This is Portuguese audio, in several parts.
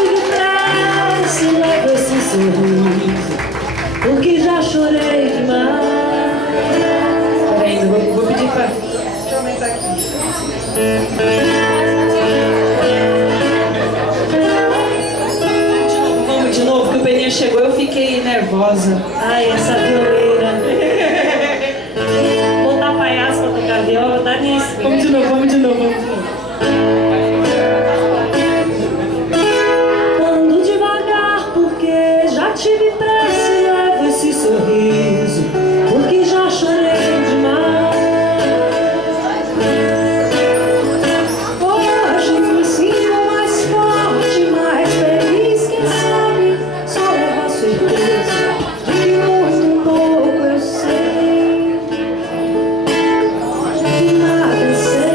tive pressa e levo esse sorriso, porque já chorei demais. Peraí, vou pedir pra... Deixa eu aumentar aqui. Vamos de novo, que o Peninha chegou, eu fiquei nervosa. Ai, essa violeira. Botar palhaço pra tocar viola, tá nisso. Vamos de novo, vamos de novo, vamos de novo. Ando devagar porque já tive pressa e levo esse sorriso, porque já chorei demais. Hoje me sinto mais forte, mais feliz, quem sabe só levo a surpresa de que muito pouco eu sei, que nada sei.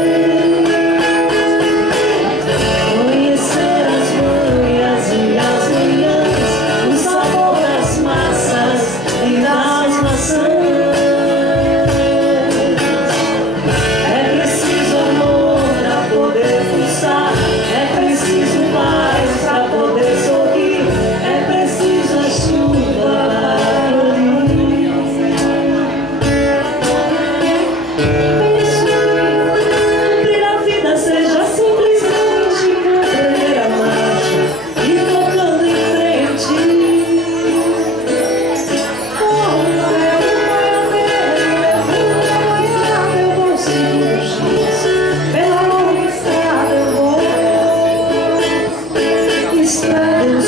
Conhecer as manhas e as manhãs, o sabor das massas e das maçãs. É preciso amor pra poder pulsar, é preciso paz pra poder sorrir, é preciso a chuva para florir. Cumprir a vida seja simplesmente prender a marcha e tocando em frente. Eu vou seguir o X, pela longa estrada eu vou. Estrada eu